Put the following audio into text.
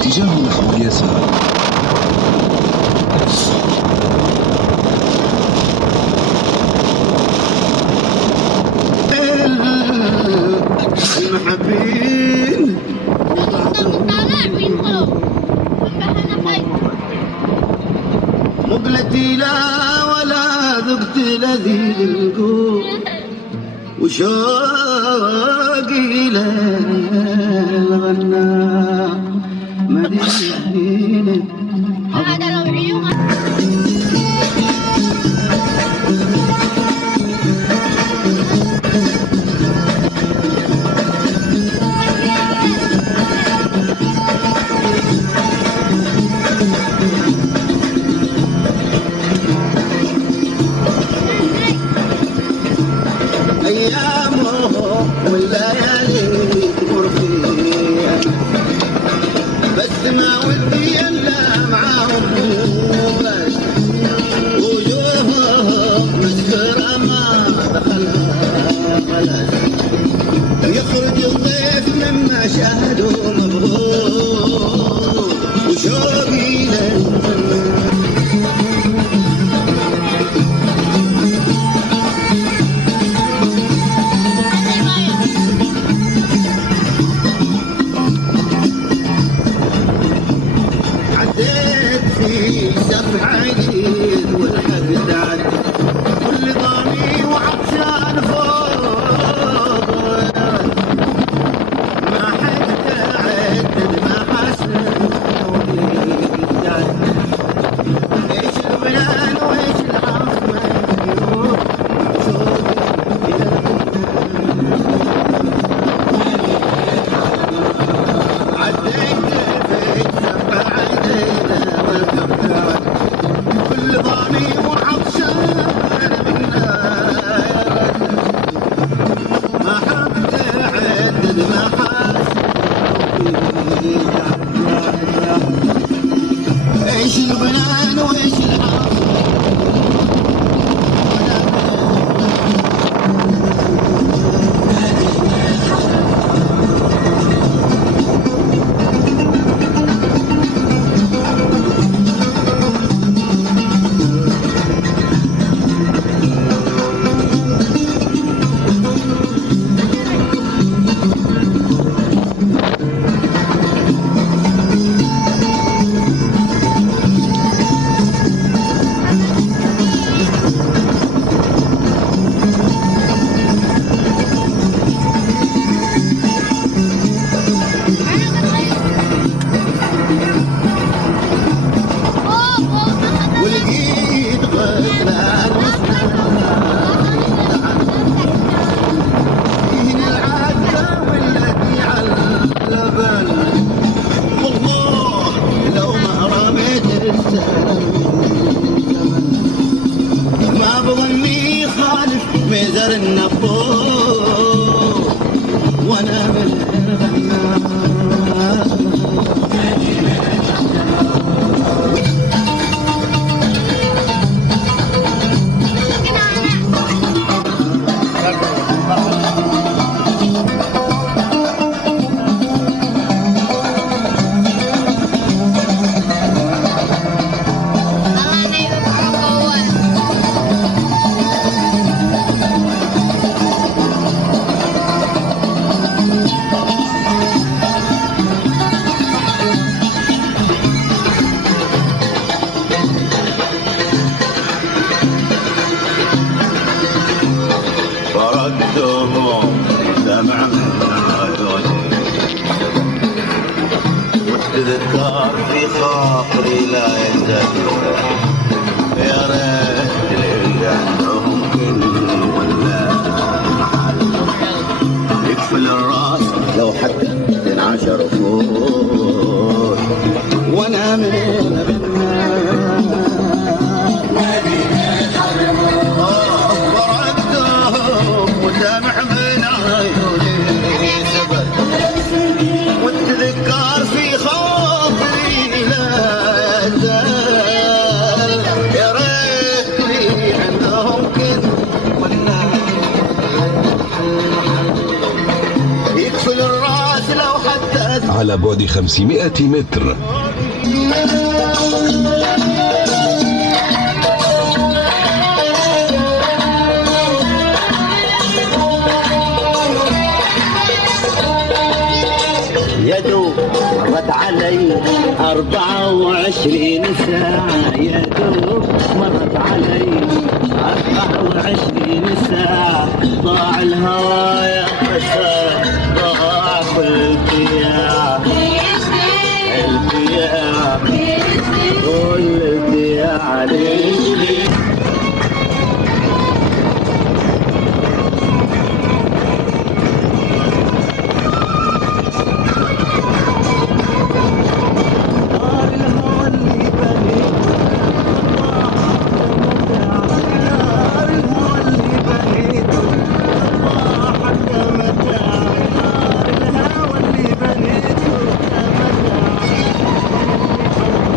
اتجاه نحو اليسار. المحبين مقلتي لا ولا ذقت لذيذ القوم وشوقي للغناء مدينة هذا لو عيون أيامه والليالي تمر فيها بس ما ودي إلا معاهم بس وجوههم مسكرة ما دخلها خلاص يخرج الضيف لما شاهدوا مبهور وشوقي للجنة عديت في سبع عيد والحق تعد كل ضامي وعطشان فوق ما حد تعدد ما حسن ايش الولان وايش العاصمة يروح شوقي عديت في سبع عيد والكبتان كل ضامي وعطشان ما حد تعدد ما حاسس ايش البنان وايش العاصمة ولقيت غزلان فيه العزة والتي على اللبن والله لو ما رميت السلام ما بظني خالف ميزر النفور وانا من الغناء فرقتهم دمع من عيوني والتذكار في خاطري لا يزال يا ريت لي عندهم كل ولا محل يكفل الراس لو حتى تنعشر فوق وانا من ودمع من عيوني سبت والتذكار في خاطري لا يزال يا ريت لي عندهم على بعد 500 متر. يدو مرت علي 24 ساعة، يدو مرت علي 24 ساعة، ضاع الهوى يا حسن، ضاع كل الضياع، الضياع كل الضياع عليك.